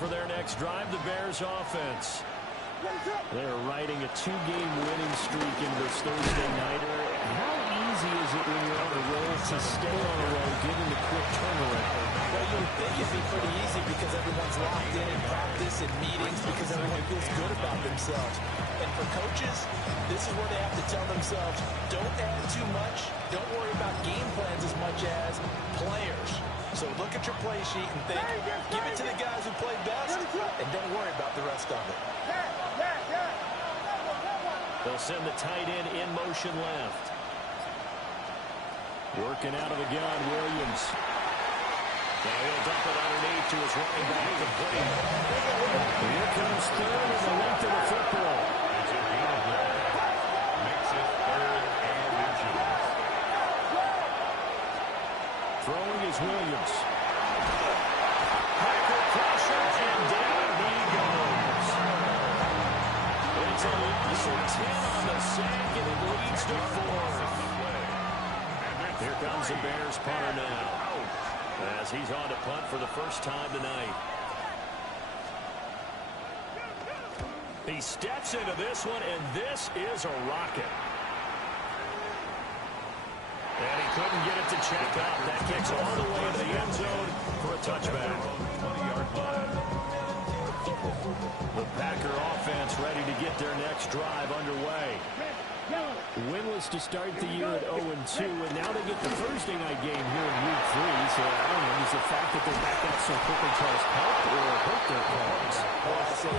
for their next drive, the Bears offense. They're riding a 2-game winning streak in this Thursday nighter. How easy is it when you're on a roll to stay on a roll given the quick turnaround? Well, you would think it'd be pretty easy because everyone's locked in practice and meetings because everyone feels good about themselves. And for coaches, this is where they have to tell themselves, don't add too much, don't worry about game plans as much as players. So look at your play sheet and think, give it to the guys who play best, and don't worry about the rest of it. They'll send the tight end in motion left. Working out of the gun, Williams. Now he'll dump it underneath to his running back, complete. Here comes third and the length of the football. Makes it 3rd and inches. Throwing is Williams. Packer pressure, and down he goes. It's a loss of 10 on the sack, and it leads to 4. Here comes the Bears punter now, as he's on to punt for the first time tonight. He steps into this one, and this is a rocket. And he couldn't get it to check up. That kicks all the way to the end zone for a touchback. 20-yard line. The Packer offense ready to get their next drive underway. Winless to start the year at 0-2, and now they get the Thursday night game here in Week 3. So, I don't know, does the fact that they're back out so quickly tries help or hurt their cause? Well, I say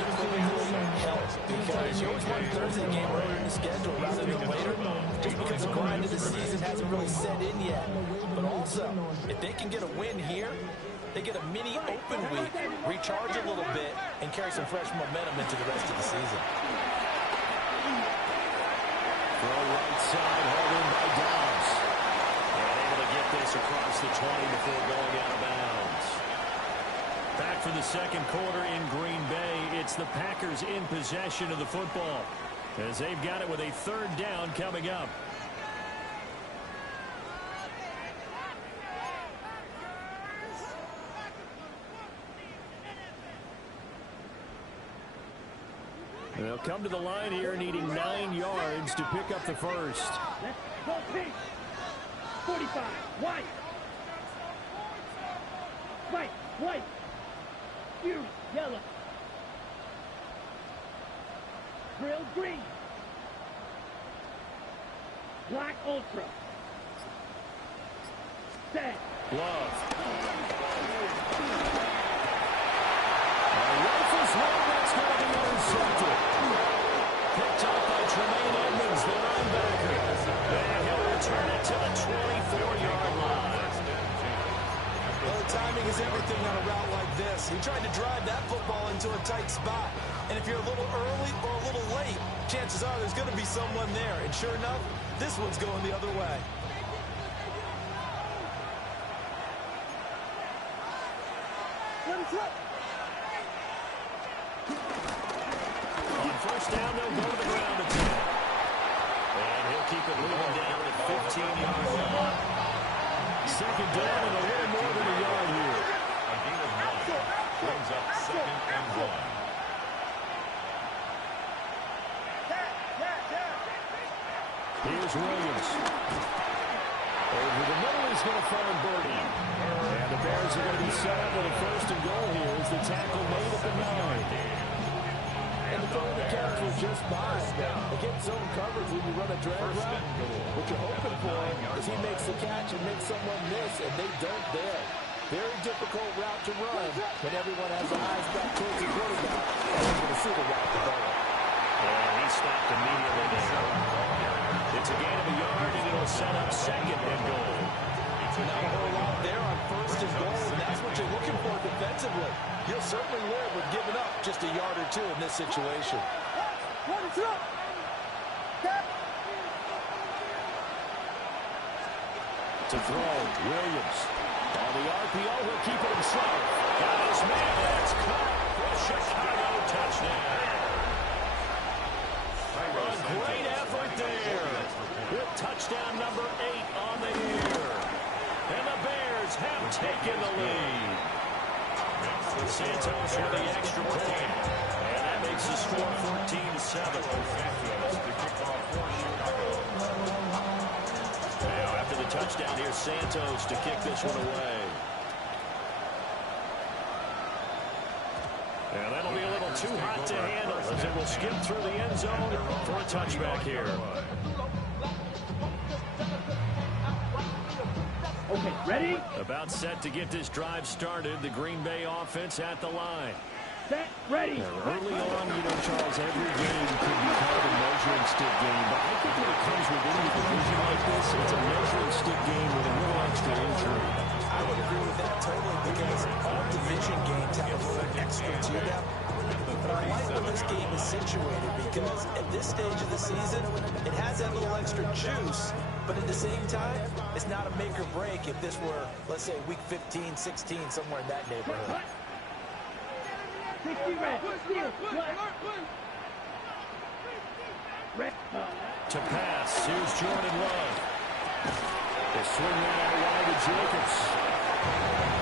unequivocally helps because you always want a Thursday game earlier in the schedule rather than later, just because the grind of the season hasn't really set in yet. But also, if they can get a win here, they get a mini open week, recharge a little bit, and carry some fresh momentum into the rest of the season. Throw right side, held in by Dobbs. And able to get this across the 20 before going out of bounds. Back for the second quarter in Green Bay. It's the Packers in possession of the football, as they've got it with a 3rd down coming up. They'll come to the line here needing 9 yards to pick up the first. Let's go pink. 45. White. White. White. Fury. Yellow. Grill green. Black ultra. Set. Love. Rifles one, that's going to be intercepted. Picked up by Tremaine Edmonds, the linebacker. And he'll return it to the 24-yard line. Well, the timing is everything on a route like this. He tried to drive that football into a tight spot. And if you're a little early or a little late, chances are there's going to be someone there. And sure enough, this one's going the other way. On first down, they'll go to the ground attack. And he'll keep it moving down at 15-yard line. Second down and a little more than a yard here. A gain of 1 brings up 2nd and 1. Here's Williams. Over the middle, he's going to find Birdie. And the Bears are going to be set up with a 1st and goal here as the tackle made at the 9. And the throwing catch was just fine. Against zone coverage when you run a drag route, what you're hoping for is he makes the catch and makes someone miss, and they don't there. Very difficult route to run when everyone has their eyes back towards the quarterback. And he's going to see the route develop. And he stopped immediately there. It's a gain of a yard, and it'll set up 2nd and goal. Not a whole lot there on 1st and goal, and that's what you're looking for defensively. You'll certainly live with giving up just a yard or 2 in this situation. To throw, Williams. On the RPO, he'll keep it himself. Got his man, that's caught for a Chicago touchdown. A great effort there. With touchdown number 8 on the year. And the Bears have taken the lead. Santos with the extra point. And that makes the score 14-7. Now after the touchdown, here's Santos to kick this one away. And that'll be a little too hot to handle as it will skip through the end zone for a touchback here. Okay, ready? About set to get this drive started. The Green Bay offense at the line. Set, ready. Early on, Charles, every game could be called a measuring stick game. But I think when it comes within a division like this, it's a measuring stick game with a little extra injury. I would agree with that totally because all division games have a little extra to them. But I like where this game is situated because at this stage of the season, it has that little extra juice. But at the same time, it's not a make or break if this were, let's say, week 15, 16, somewhere in that neighborhood. 60 red, steal, red. To pass, here's Jordan Love. They swing that out wide to Jacobs.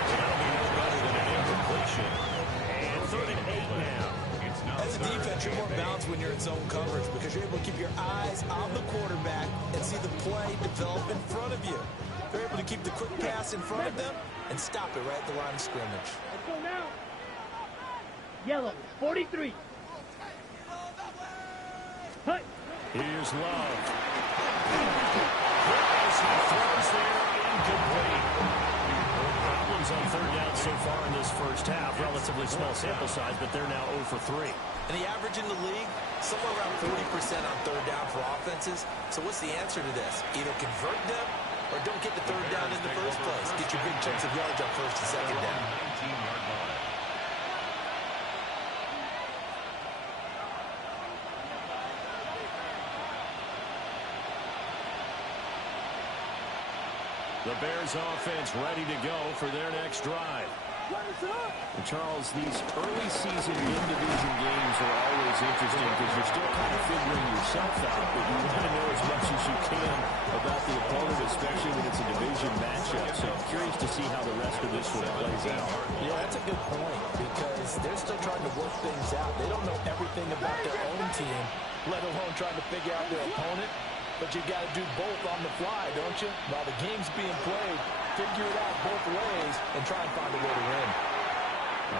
That'll be no better than an incompletion. And 3rd and 8 now. As a defense, you're more balanced when you're in zone coverage because you're able to keep your eyes on the quarterback and see the play develop in front of you. They're able to keep the quick pass in front of them and stop it right at the line of scrimmage. Let's go now. Yellow, 43. Hut. Here's Love. He throws there, incomplete. Problems on 3rd down so far in this first half. Relatively small sample size, but they're now 0 for 3. And the average in the league, somewhere around 40% on 3rd down for offenses. So what's the answer to this? Either convert them or don't get the 3rd down in the first place. Get your big chunks of yards on 1st and 2nd down. The Bears offense ready to go for their next drive. And Charles, these early season in-division games are always interesting because you're still kind of figuring yourself out, but you want to know as much as you can about the opponent, especially when it's a division matchup. So I'm curious to see how the rest of this one plays out. Yeah, that's a good point because they're still trying to work things out. They don't know everything about their own team, let alone trying to figure out their opponent. But you've got to do both on the fly, don't you? While the game's being played, figure it out both ways and try and find a way to win.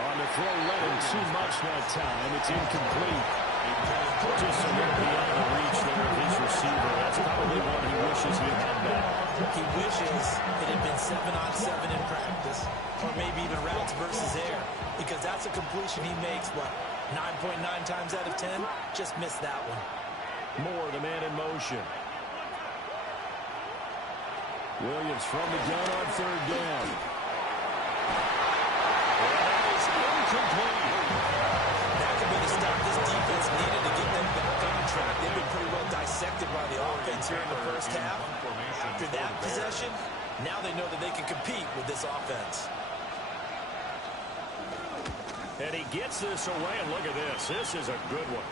On the throw, let him too much that time. It's incomplete. Just a little beyond the reach there of his receiver. That's probably one he wishes he had back. He wishes it had been 7-on-7 in practice, or maybe even routes versus air, because that's a completion he makes, what, 9.9 times out of 10? Just missed that one. Moore, the man in motion. Williams from the gun on 3rd down. And that is incomplete. That could be the stop this defense needed to get them back on track. They've been pretty well dissected by the offense here in the first half. After that possession, now they know that they can compete with this offense. And he gets this away, and look at this. This is a good one.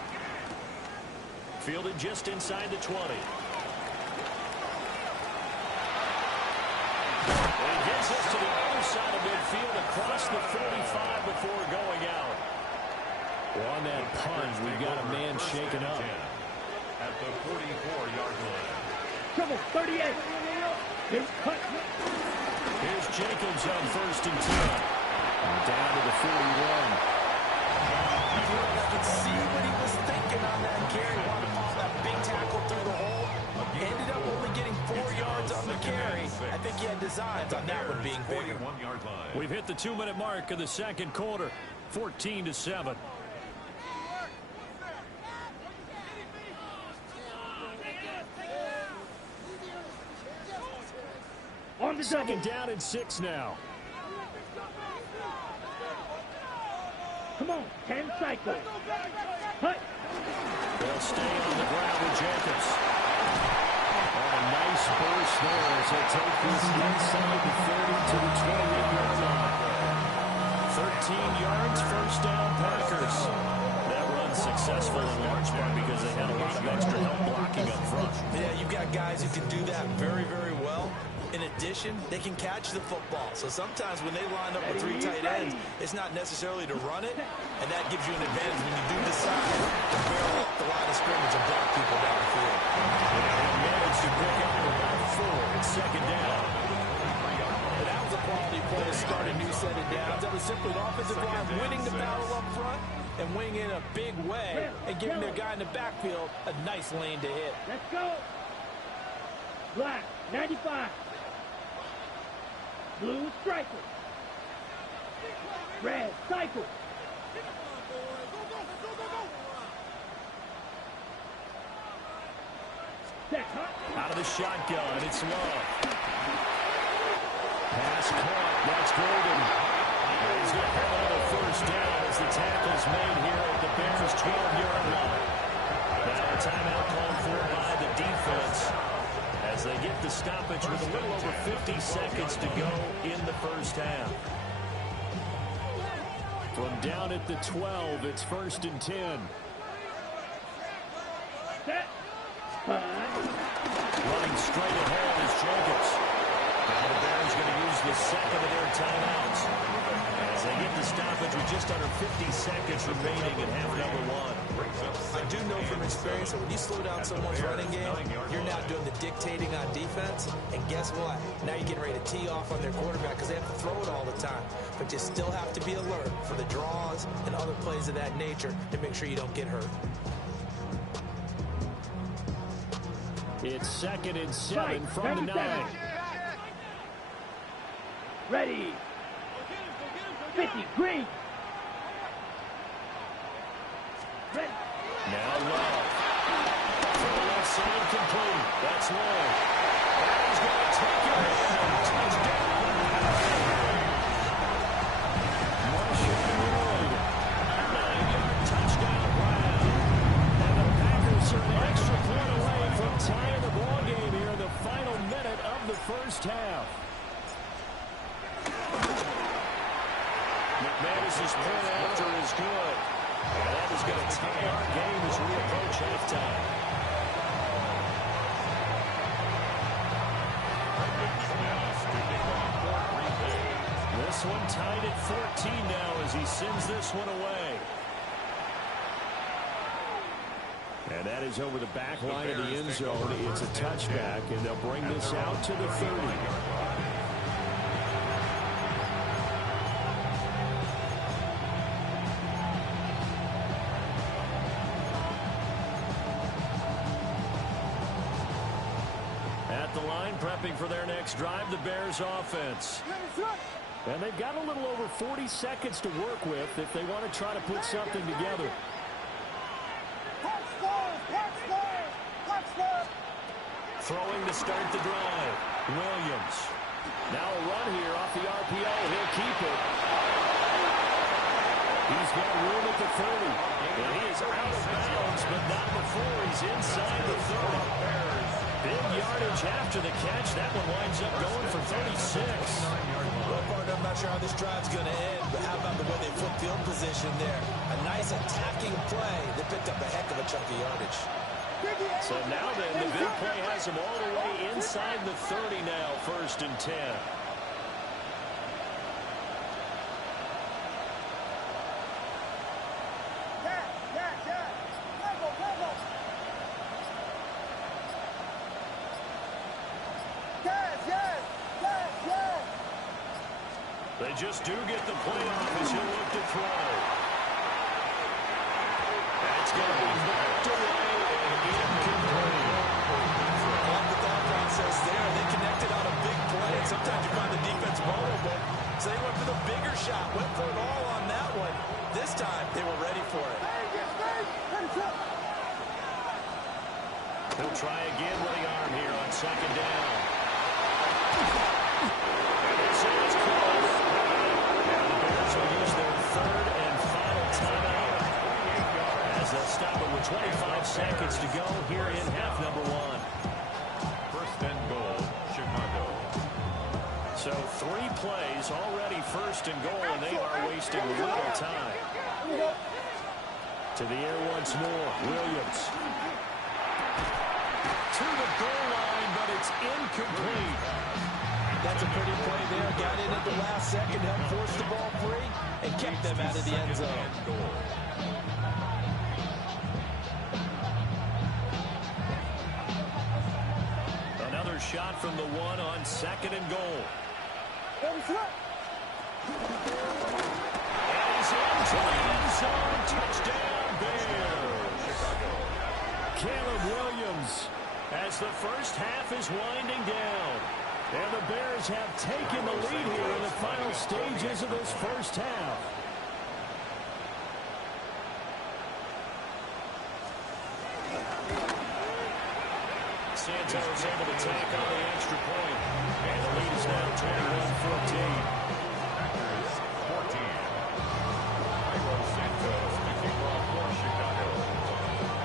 Fielded just inside the 20. And he gets us to the other side of midfield across the 45 before going out. Well, on that punt, we've got a man shaken up. At the 44-yard line. Trouble, 38. Here's cut. Here's Jacobs on 1st and 10. And down to the 41. I can see what he was thinking on that carry. Wanted to follow that big tackle through the hole. Ended up only getting 4 yards on the carry. I think he had designs on that one being bigger. 41-yard line. We've hit the 2-minute mark of the second quarter. 14-7. On the Second down and 6 now. Come on, 10 cycles. Hut. They'll stay on the ground with Jacobs. Oh, a nice burst there as he'll take this inside the 30 to the 28-yard line. 13 yards, first down, Packers. That run successful in large part because they had a lot of extra help blocking up front. Yeah, you've got guys who can do that very, very well. In a addition, they can catch the football. So sometimes when they line up with 3 tight ends, it's not necessarily to run it, and that gives you an advantage when you do decide to barrel up the line of scrimmage and block people down the field. They managed to pick up about 4. It's second down. And that was a quality play to start a new set of downs. That was simply an offensive line winning the battle up front and winning in a big way and giving their guy in the backfield a nice lane to hit. Let's go. Black, 95. Blue, striker. Red, cycle. Set, hot. Out of the shotgun, it's Love. Pass caught, that's Golden. He's going to have another first down as the tackle's made here at the Bears' 12-yard line. Now a timeout called for by the defense as they get the stoppage with a little over 50 seconds to go in the first half. From down at the 12, it's 1st and 10. Set. Running straight ahead is Jacobs. Now the Bears going to use the second of their timeouts as they get the stoppage with just under 50 seconds remaining in half number 1. I do know from experience that when you slow down someone's running game, you're now doing the dictating on defense. And guess what? Now you're getting ready to tee off on their quarterback because they have to throw it all the time. But you still have to be alert for the draws and other plays of that nature to make sure you don't get hurt. It's 2nd and 7 from the 9. Ready. 50, green. Ready. Now Love. From the left side, complete. That's Love. And he's going to take it in. Touchdown. Marshawn Lloyd. 9-yard touchdown Brown. And the Packers are an extra point away from tying the ball game here in the final minute of the first half. McManus's point after is good. And that is going to tie our game as we approach halftime. This one tied at 14 now as he sends this one away. And that is over the back line of the end zone. It's a touchback, and they'll bring this out to the 30. At the line, prepping for their next drive, the Bears offense. And they've got a little over 40 seconds to work with if they want to try to put something together. Throwing to start the drive. Williams. Now a run here off the RPO. He'll keep it. He's got room at the 30. And he is out of bounds, but not before he's inside the 30. Big yardage after the catch. That one winds up going for 36. Well, partner, I'm not sure how this drive's going to end, but how about the way they flip field position there? A nice attacking play. They picked up a heck of a chunk of yardage. So now then, the big play has him all the way inside the 30 now, 1st and 10. They just do get the play off as he'll look to throw. That's going to be knocked away and incomplete. Love the thought process there. They connected on a big play. Sometimes you find the defense vulnerable, so they went for the bigger shot, went for it all on that one. This time, they were ready for it. He'll try again with the arm here on 2nd down. And they say it's close. Now the Bears will use their 3rd and final timeout as they'll stop it with 25 seconds to go here in half number 1. 1st and goal, Chicago. So 3 plays already 1st and goal, and they are wasting little time. To the air once more, Williams. To the goal line, but it's incomplete. That's a pretty play there. Got in at the last second, helped force the ball free, and kept them out of the end zone. Another shot from the one on 2nd and goal. And he's into the end zone. Touchdown, Bears. Caleb Williams, as the first half is winding down. And the Bears have taken the lead here in the final stages of this first half. Santos able to tack on the extra point. And the lead is now 21-14. Packers 14. Cairo Santos picking off for Chicago.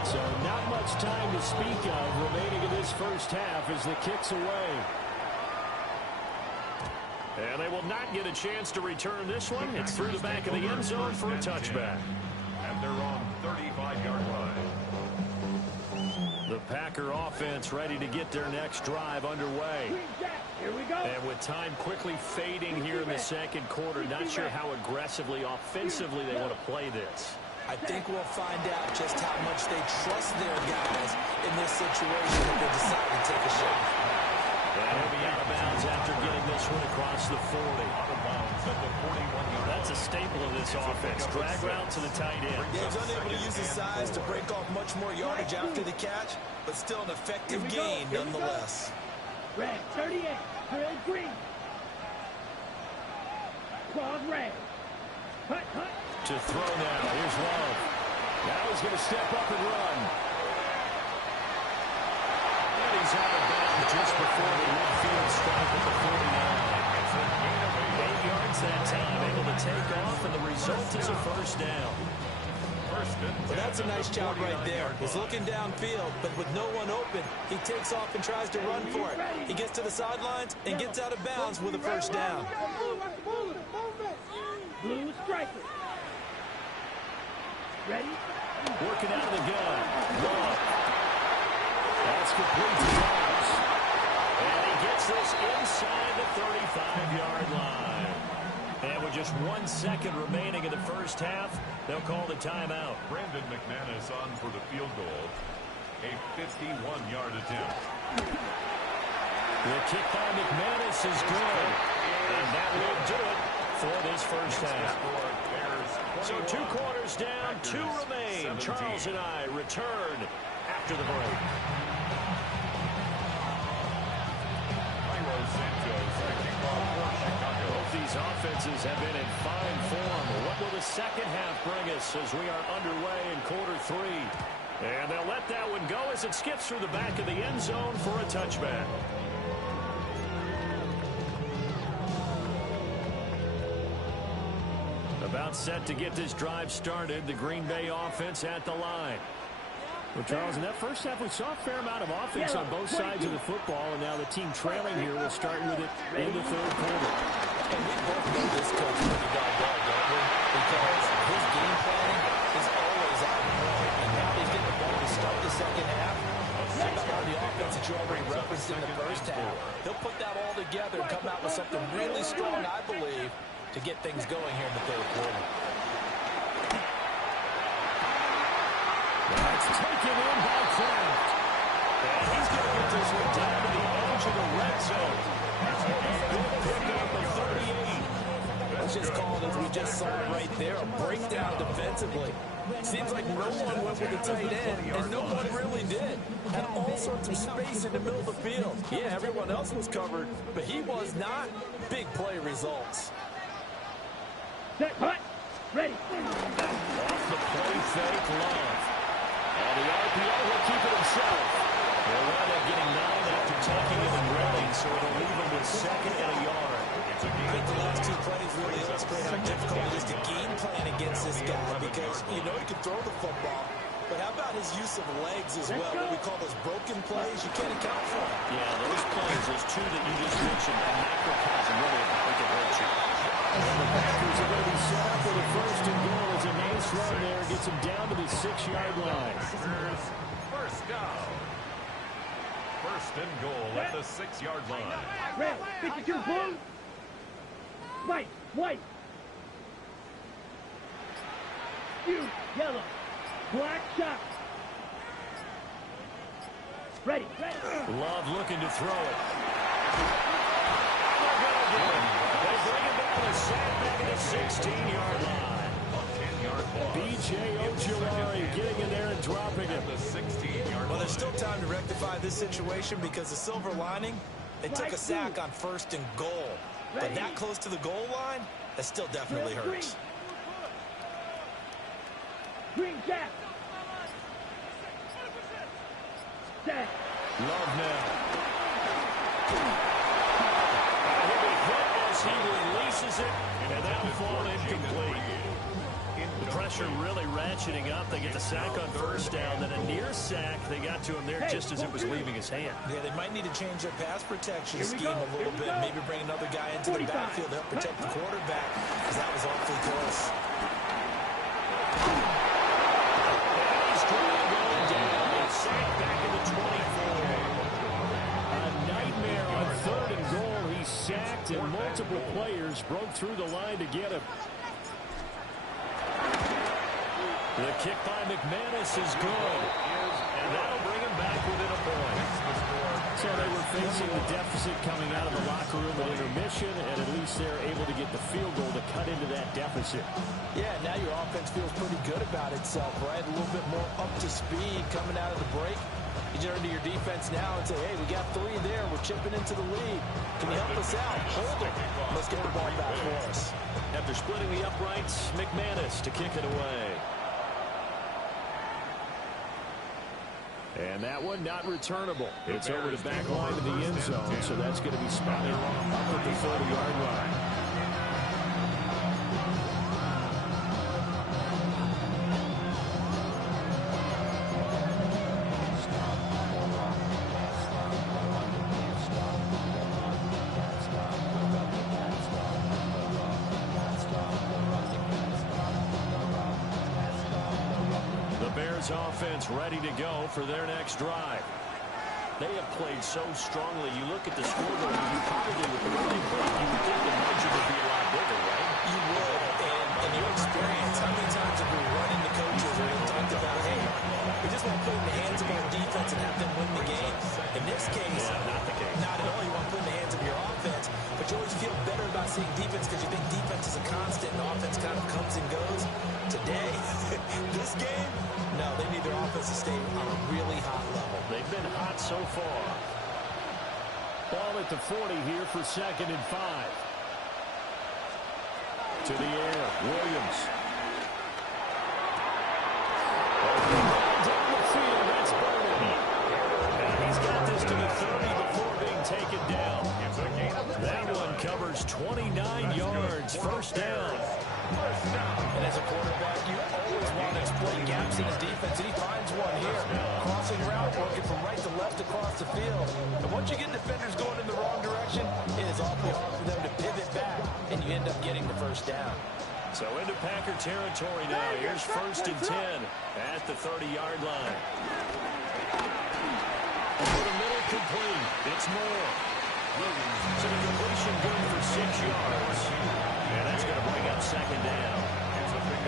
So not much time to speak of remaining in this first half as the kick's away. And they will not get a chance to return this one. It's through the back of the end zone for a touchback. And they're on 35-yard line. The Packer offense ready to get their next drive underway. Here we go. And with time quickly fading here in the second quarter, not sure how aggressively, offensively they want to play this. I think we'll find out just how much they trust their guys in this situation if they decide to take a shot. And he'll be out of bounds after getting this one across the 40. Out of bounds at the 41-yard. That's a staple of this offense. Drag route to the tight end. Yeah, he's unable to use his size to break off much more yardage after the catch, but still an effective gain nonetheless. Red 38, red green. Claude red. Hut, hut. To throw now. Here's Love. Now he's going to step up and run. And he's out of bounds just before the midfield stripe at the 49. 8 yards that time, able to take off, and the result is a first down. Well, that's a nice job right there. He's looking downfield, but with no one open, he takes off and tries to run for it. He gets to the sidelines and gets out of bounds with a first down. Blue striker. Ready? Working out of the gun. Love. That's complete to Dobbs. And he gets this inside the 35-yard line. And with just 1 second remaining in the first half, they'll call the timeout. Brandon McManus on for the field goal. A 51-yard attempt. The kick by McManus is good. And that will do it for this first half. So 2 quarters down, 2 remain. Charles and I return after the break. Cairo Santos picking off for Chicago. Both these offenses have been in fine form. What will the second half bring us as we are underway in quarter 3? And they'll let that one go as it skips through the back of the end zone for a touchback. About set to get this drive started. The Green Bay offense at the line. Well, Charles, in that first half, we saw a fair amount of offense on both sides of the football, and now the team trailing here will start with it in the third quarter. And we both know this coach pretty darn well, don't we? Because his game planning is always on point. And now he's getting the ball to start the second half. Think about the offense that you already referenced in the first half. He'll put that all together and come out with something really strong, I believe, to get things going here in the third quarter. That's taken in by Kraft. And he's going to get this one down to the edge of the red zone. Good pickup of 38. Let's just call it, as we just saw right there, a breakdown defensively. Seems like no one went with the tight end, and no one really did. Had all sorts of space in the middle of the field. Yeah, everyone else was covered, but he was not. Big play results. Set, hut. Ready. Off the play fake, Love. And the RPO will keep it himself. They'll wind up getting 9 after taking it and running, so it'll leave him with 2nd and a yard. I think the last 2 plays really illustrate how difficult it is to game plan against this guy, because you know he can throw the football, but how about his use of legs as well? What we call those broken plays, you can't account for them. Yeah, those plays, those 2 that you just mentioned, a macrocosm, really, they can hurt you. And the Packers are going to be set up with a 1st and goal as a nice run there gets them down to the 6-yard line. First down. First and goal at the 6-yard line. Red, 52 blue. White, white. You, yellow. Black shot. Ready, ready. Love looking to throw it. They bring it down to sack back at the 16-yard line. 10-yard loss. B.J. Ojulari getting in there and dropping it. The 16-yard Well, there's still time to rectify this situation because the silver lining, they took a sack on first and goal. But that close to the goal line, that still definitely hurts. Green cap. Set. Love now. He'll be hit as he releases it, and that'll fall incomplete. The pressure really ratcheting up. They get the sack on first down, then a near sack. They got to him there just as it was leaving his hand. Yeah, they might need to change their pass protection scheme a little bit. Maybe bring another guy into the backfield to help protect the quarterback, because that was awfully close. He's going down. They sack back in the 24. A nightmare on third and goal. He sacked, and multiple players broke through the line to get him. The kick by McManus is good, and that'll bring him back within a point. So they were facing the deficit coming out of the locker room at intermission, and at least they're able to get the field goal to cut into that deficit. Yeah, now your offense feels pretty good about itself, right? A little bit more up to speed coming out of the break. You turn to your defense now and say, hey, we got 3 there. We're chipping into the lead. Can you help us out? Hold it. Let's get the ball back for us. After splitting the uprights, McManus to kick it away. And that one not returnable. It's over the back line of the end zone, so that's going to be spotted up at the 30-yard line. Offense ready to go for their next drive. They have played so strongly. You look at the scoreboard, you probably, with the way they played, you would think the margin would be a lot bigger, right? You would, and in your experience, how many times have we run into coaches where they talked about, hey, we just want to put it in the hands of our defense and have them win the game? In this case, not the case. Not at all. You want to put it in the hands of your offense, but you always feel better about seeing defense because you think defense is a constant and offense kind of comes and goes. Today, this game, no, they need their offense to stay on a really hot level. They've been hot so far. Ball at the 40 here for 2nd and 5. To the air, Williams. Down the field, that's Burnham. And he's got this to the 30 before being taken down. That one covers 29 yards, first down. And as a quarterback, you always want to exploit gaps in the defense, and he finds one here. Crossing route, working from right to left across the field. And once you get defenders going in the wrong direction, it is awfully hard for them to pivot back, and you end up getting the first down. So into Packer territory now. Here's 1st and 10 at the 30-yard line. Over the middle, complete. It's Moore. So the completion good for 6 yards. And that's going to bring up 2nd down.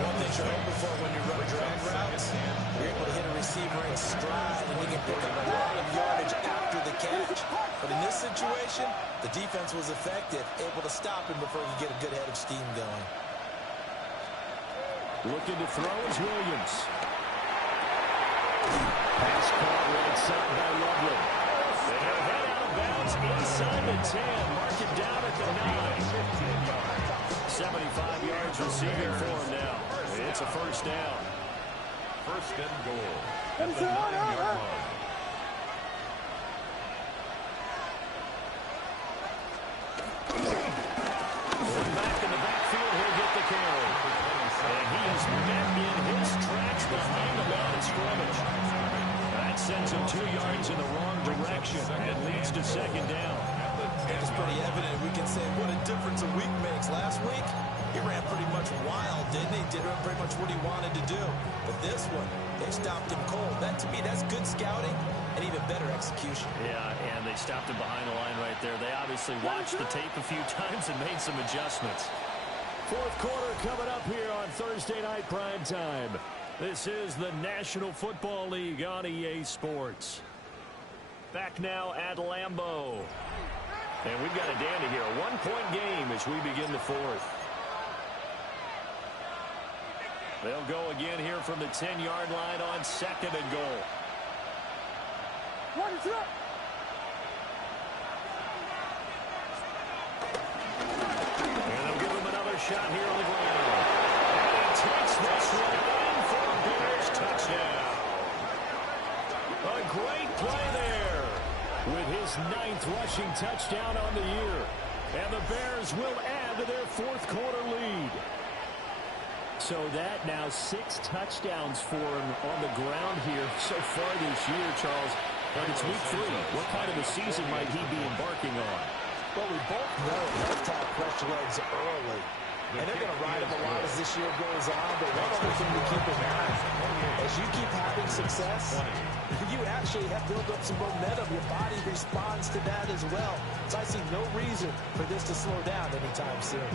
One thing you're hoping for when you run drag routes, you're able to hit a receiver in stride, and you can pick up a lot of yardage after the catch. But in this situation, the defense was effective, able to stop him before he get a good head of steam going. Looking to throw is Williams. Pass caught right side by Loveland. They have head out of bounds inside the 10. Mark it down at the 9. 75 yards receiving for him now. It's a first down. First and goal at the 9-yard line. Back in the backfield, he'll get the carry. And he is met in his tracks behind the line of scrimmage. That sends him 2 yards in the wrong direction and leads to 2nd down. I think it's pretty evident. We can say what a difference a week makes. Last week, he ran pretty much wild, didn't he? Did pretty much what he wanted to do. But this one, they stopped him cold. That, to me, that's good scouting. and even better execution. Yeah, and they stopped him behind the line right there. They obviously watched the tape a few times and made some adjustments. Fourth quarter coming up here on Thursday Night Prime Time. This is the National Football League on EA Sports. Back now at Lambeau. And we've got a dandy here. A one-point game as we begin the fourth. They'll go again here from the 10-yard line on second and goal. What is up? And they'll give him another shot here on the ground. And he takes this one in for a Bears touchdown. A great play there with his 9th rushing touchdown on the year. And the Bears will add to their fourth quarter lead. So that now 6 touchdowns for him on the ground here so far this year, Charles. And it's week 3. What kind of a season might he be embarking on? Well, we both know he'll top fresh legs early. And they're going to ride him a lot as this year goes on. But one other thing to keep in mind, as you keep having success, you actually have built up some momentum. Your body responds to that as well. So I see no reason for this to slow down anytime soon.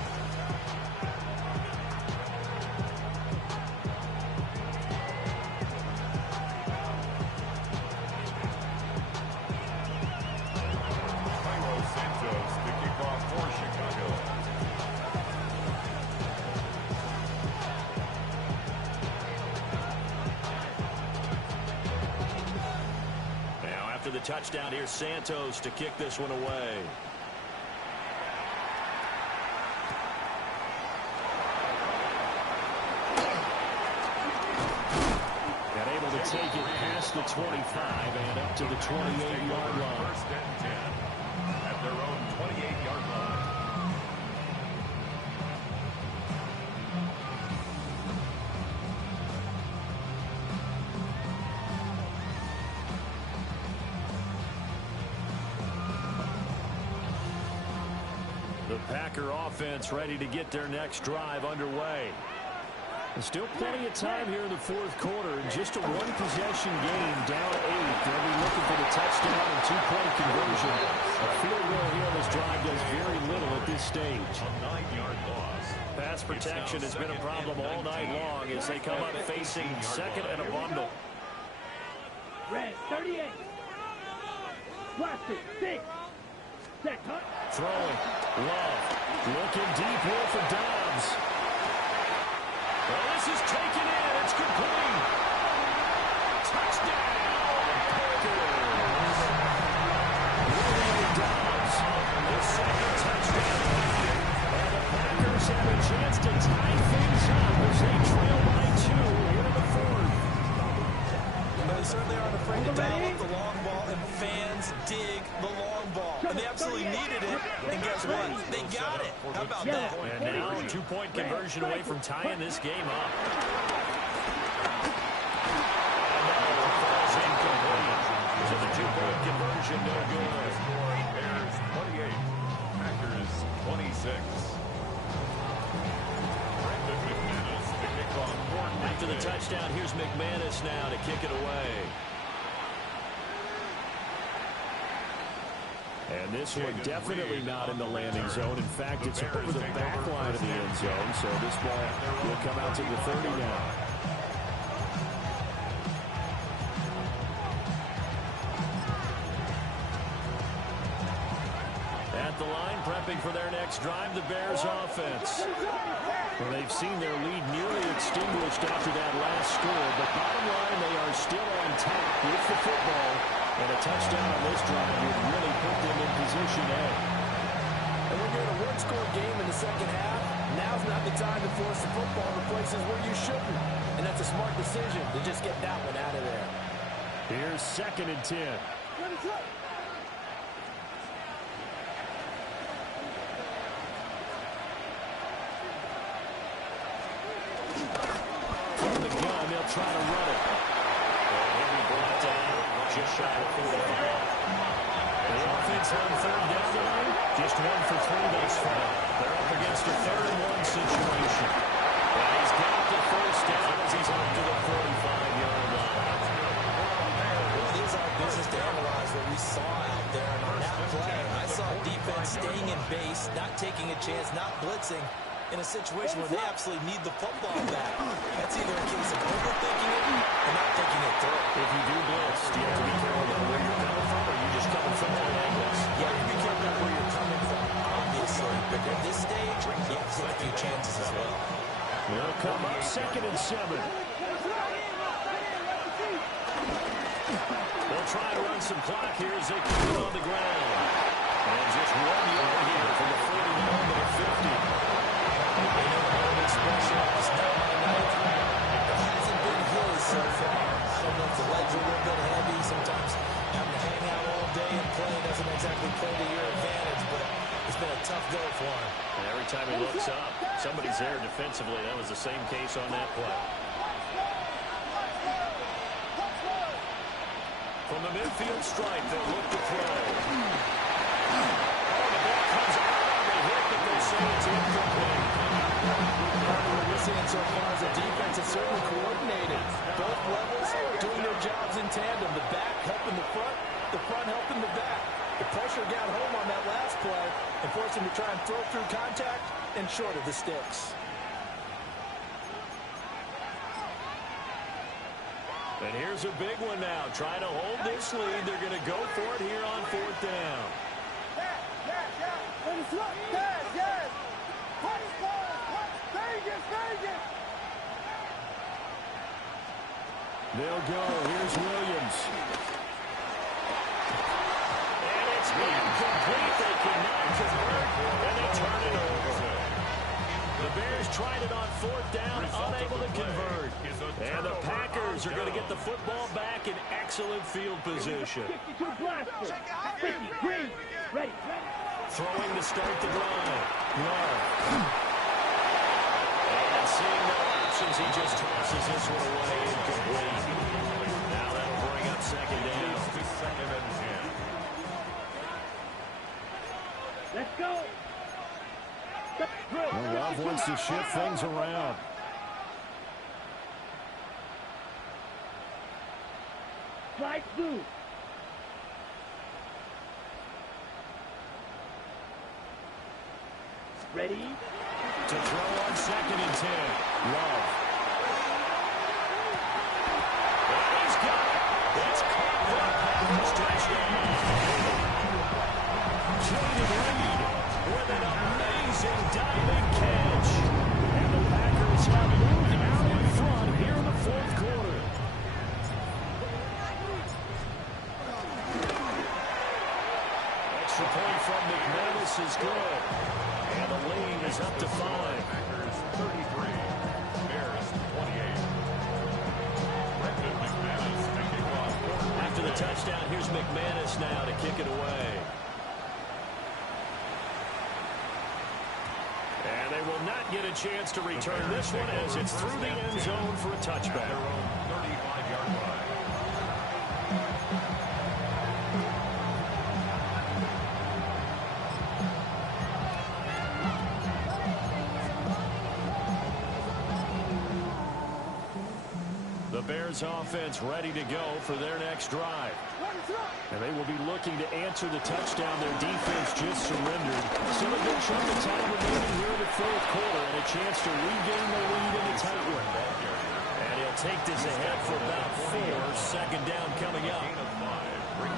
The touchdown here, Santos to kick this one away. And able to take it past the 25 and up to the 28-yard line. First and 10 at their own 28-yard line. The Packer offense ready to get their next drive underway. And still plenty of time here in the fourth quarter. And just a one-possession game, down 8. They'll be looking for the touchdown and 2-point conversion. A field goal here on this drive does very little at this stage. A 9-yard loss. Pass protection has been a problem all night long as they come up facing second and a bundle. Red 38. Plastic 6. Set cut. Throwing. Love. Looking deep here for Dobbs. Well, this is taken in. It's complete. Touchdown. Packers. William Dobbs. The second touchdown. And the Packers have a chance to tie things up as they trail by 2 here in the fourth. But they certainly aren't afraid to dial up the long ball, and fans dig the long ball. And they absolutely needed it, and guess what? They got it. How about that? And now a 2-point conversion away from tying this game up. So the 2-point conversion no good. Bears 28, Packers 26. Brandon McManus to kick off for After the touchdown, here's McManus now to kick it away. And this one definitely not in the landing zone. In fact, it's over the back line of the end zone. So this ball will come out to the 30 now. At the line, prepping for their next drive, the Bears offense. Well, they've seen their lead nearly extinguished after that last score. But bottom line, they are still on top with the football. And a touchdown on this drive would really put them in position A. And when you're in a one-score game in the second half, now's not the time to force the football to places where you shouldn't. And that's a smart decision to just get that one out of there. Here's second and 10. From the gun, they'll try to run it. And he'll be brought down just shy of 45. The offense on third down tonight, just 1 for 3 thus far. They're up against a 3rd-and-1 situation. And he's got the first down as he's up to the 45-yard line. Well, it is our business to analyze what we saw out there. And on that play, I saw defense staying in base, not taking a chance, not blitzing in a situation where they absolutely need the football back. That's either a case of overthinking it or not thinking it through. If you do blitz, do you have to be careful about where you're coming from, or are you just coming from all angles? You have to be careful about where you're coming from, obviously. But at this stage, you have to take a few chances as well. They'll come up 2nd and 7. They'll try to run some clock here as they keep it on the ground. And just 1 yard here from the 40 to the 50. They know the old expression, it's not my night. It hasn't been his so far. I don't know if the legs are a little bit heavy. Sometimes having to hang out all day and play doesn't exactly play to your advantage, but it's been a tough go for him. And every time he looks up, somebody's there defensively. That was the same case on that play. From the midfield stripe, they look to throw. Oh, the ball comes out on the hit, but they say it's incomplete. What we're seeing so far is the defense is certainly coordinated. Both levels doing their jobs in tandem. The back helping the front helping the back. The pressure got home on that last play and forced him to try and throw through contact and short of the sticks. And here's a big one now. Trying to hold this lead. They're going to go for it here on 4th down. They'll go. Here's Williams. And it's incomplete. They cannot convert, and they turn it over. The Bears tried it on 4th down, unable to convert. And the Packers are going to get the football back in excellent field position. 52 blasters. 50 green. Ready. Throwing to start the drive. Love. And seeing no options, he just tosses this one away incomplete. Now that'll bring up 2nd down. 2nd and 10. Let's go. Well, Love wants to shift things around. Slide through. Ready? To throw on 2nd and 10. Love. And he's got it. It's caught for a Packers touchdown. Jaden Reed with an amazing diving catch. And the Packers have moved out in front here in the 4th quarter. Extra point from McManus is good. And the lead is up to 5. Packers 33, Bears 28. Brendan McManus taking off. After the touchdown, here's McManus now to kick it away. And they will not get a chance to return this one as it's through the end zone for a touchback. Their own 35-yard line. The Bears offense ready to go for their next drive. And they will be looking to answer the touchdown their defense just surrendered. Still a good chunk of time remaining here in the 4th quarter and a chance to regain the lead in the tight one. And he'll take this ahead for about 4. 2nd down coming up.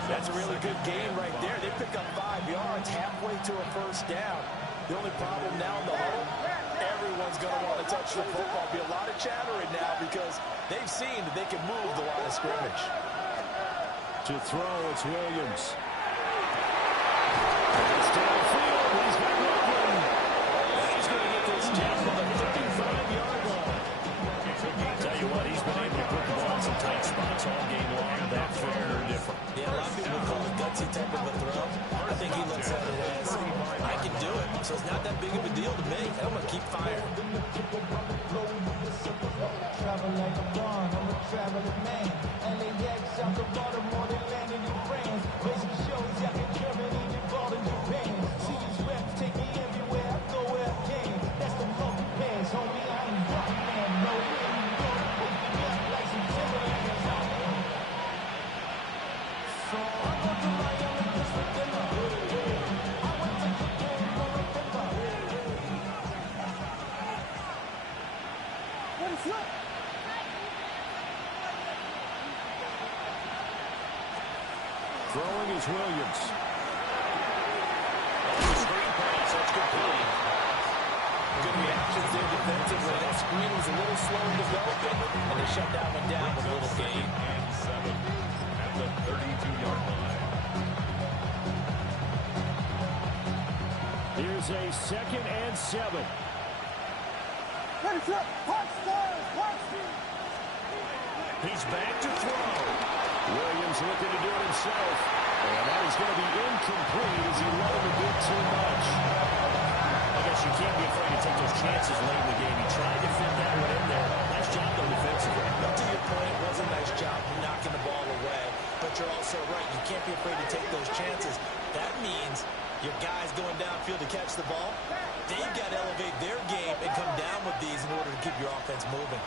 That's a really good gain right there. They pick up 5 yards halfway to a 1st down. The only problem now in the huddle, everyone's going to want to touch the football. Be a lot of chattering now because they've seen that they can move the line of scrimmage. To throw, it's Williams. It's downfield. He's got Loveland. He's going to get this down to the 35-yard line. I tell you what, he's been able to put the ball in some tight spots all game long. That throw, they're different. Yeah, a lot of people would call it gutsy type of a throw. I think he looks at it as, I can do it, so it's not that big of a deal to me. I'm going to keep firing. Travel like a bond, I'm a traveling man. LAX, out the Baltimore, they landed in France. Racing shows out in Germany, involved in Japan. See these reps take me everywhere, I go where I can. That's the monkey pants, homie, I ain't walking man. No, it ain't good, but you got like some Timberlands. So Throwing is Williams. Screen pass, that's complete. Good reactions there defensively. That screen was a little slow in developing, and they shut that one down with a little gain. And 7 at the 32-yard line. Here's a 2nd and 7. He's back to throw. Williams looking to do it himself. And that is going to be incomplete as he let him a bit too much. I guess you can't be afraid to take those chances late in the game. He tried to fit that one in there. Nice job, though, defensively. To your point, it was a nice job knocking the ball away. But you're also right. You can't be afraid to take those chances. That means your guys going downfield to catch the ball, they've got to elevate their game and come down with these in order to keep your offense moving.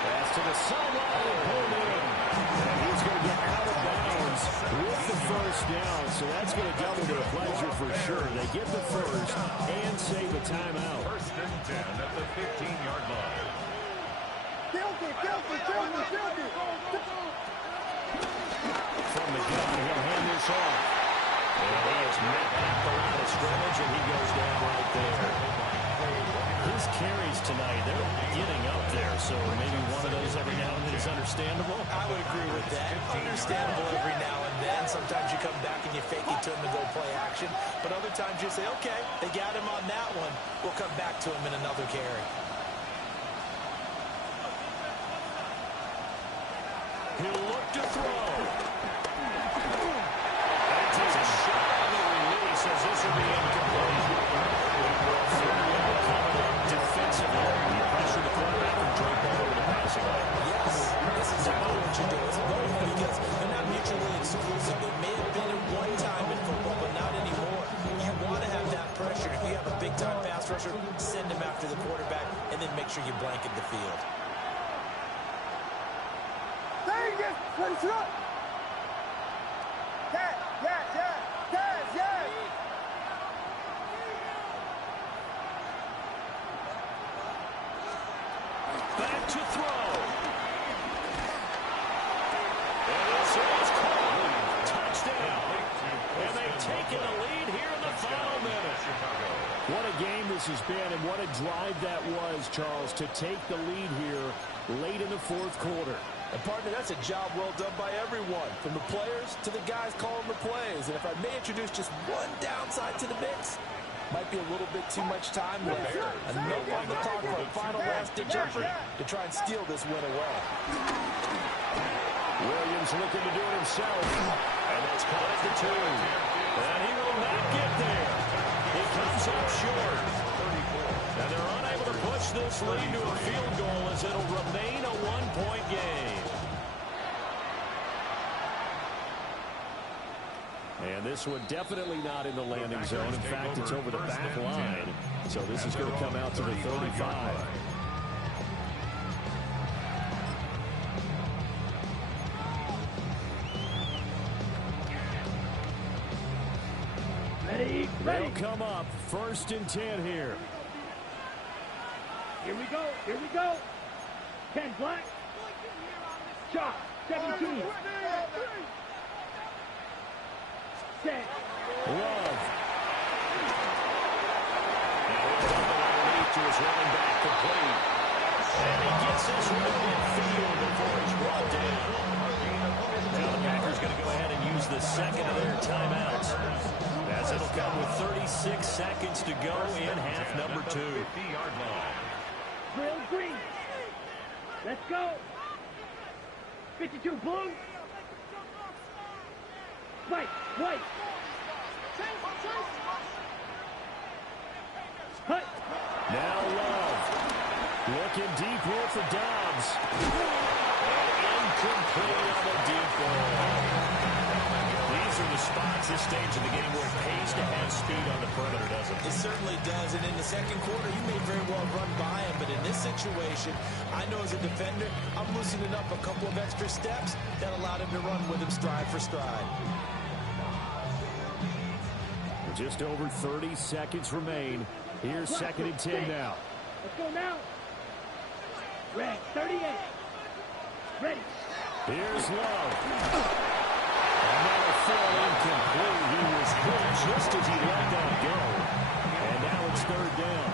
Pass to the sideline and pulled in. And he's going to get out of bounds with the first down. So that's going to double their pleasure for sure. They get the first and save a timeout. 1st and 10 at the 15-yard line. From the gun, he'll hand this off. And he is met at the line of scrimmage, and he goes down right there. His carries tonight, they're getting up there, so maybe one of those every now and then is understandable. I would agree with that. Understandable every now and then. Sometimes you come back and you fake it to him and go play action. But other times you say, okay, they got him on that one. We'll come back to him in another carry. He'll look to throw. And he takes a shot on the release as this will be incomplete. Coming up defensively. You pressure the quarterback and drop over the passing lane. Yes, this is exactly what you do. It's important because they're not mutually exclusive. They may have been at one time in football, but not anymore. You want to have that pressure. If you have a big-time pass rusher, send him after the quarterback, and then make sure you blanket the field. Back to throw. And this is caught. Touchdown. And they've taken the lead here in the final minute. What a game this has been, and what a drive that was, Charles, to take the lead here late in the 4th quarter. And, partner, that's a job well done by everyone, from the players to the guys calling the plays. And if I may introduce just one downside to the mix, might be a little bit too much time left. A note on the clock for a final last-ditch effort to try and steal this win away. Williams looking to do it himself. And it's caught at the 2. And he will not get there. He comes up short. And they're unable to push this lead to a field goal as it'll remain a 1-point game. And this one definitely not in the landing zone. In fact, it's over the back line. So this is going to come out to the 35. Ready? They'll come up 1st and 10 here. Here we go. Here we go. 10 black. Shot. 17. Set. Love. To his running back, complete. And he gets this one midfield before he's brought down. Now the Packers going to go ahead and use the 2nd of their timeouts, as it'll come with 36 seconds to go in half number 2. 50-yard line. Drill green. Let's go. 52 blue. Spike. White. Hut. Now Love. Looking deep here for Dobbs. And incomplete on the deep ball. These are the spots this stage of the game where it pays to have speed on the perimeter, doesn't it? It certainly does, and in the 2nd quarter, you may very well run by him, but in this situation, I know as a defender, I'm loosening up a couple of extra steps that allowed him to run with him stride for stride. Just over 30 seconds remain. Here's 2nd and 10 now. Let's go now. Red, 38. Ready. Here's Love. Another throw incomplete. He was hit just as he let that go. And now it's third down.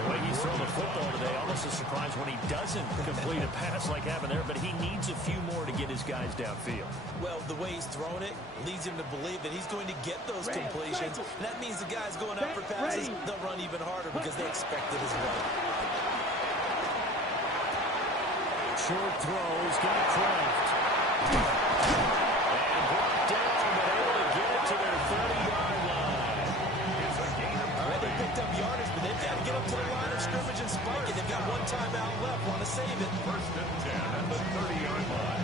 The way he's thrown the football today, almost a surprise when he doesn't complete a pass like happened there, but he needs a few more to get his guys downfield. Well, the way he's thrown it leads him to believe that he's going to get those completions. And that means the guys going up for passes, they'll run even harder because they expect it as well. Short throws, got Kraft. And brought down, but able to get it to their 30-yard line. Well, they picked up yardage, but they've got to get up to the line of scrimmage and spike it. They've got one timeout left, want to save it. First and 10 at the 30-yard line.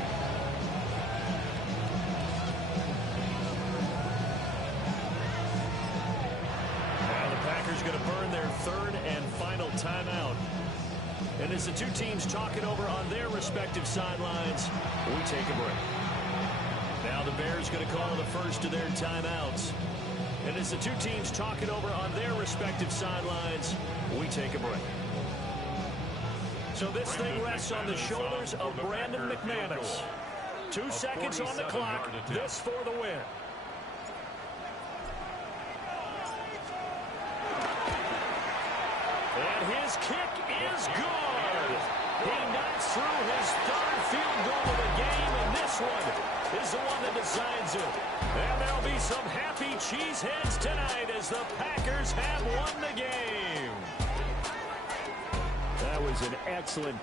Now the Packers going to burn their third and final timeout. And as the two teams talk it over on their respective sidelines, we take a break. Now the Bears going to call the first of their timeouts. And as the two teams talk it over on their respective sidelines, we take a break. So this thing rests on the shoulders of Brandon McManus. 2 seconds on the clock. This for the win. And his kick is good. He knocks through his third field goal of the game, and this one is the one that decides it. And there'll be some happy cheeseheads tonight as the Packers have won the game. That was an excellent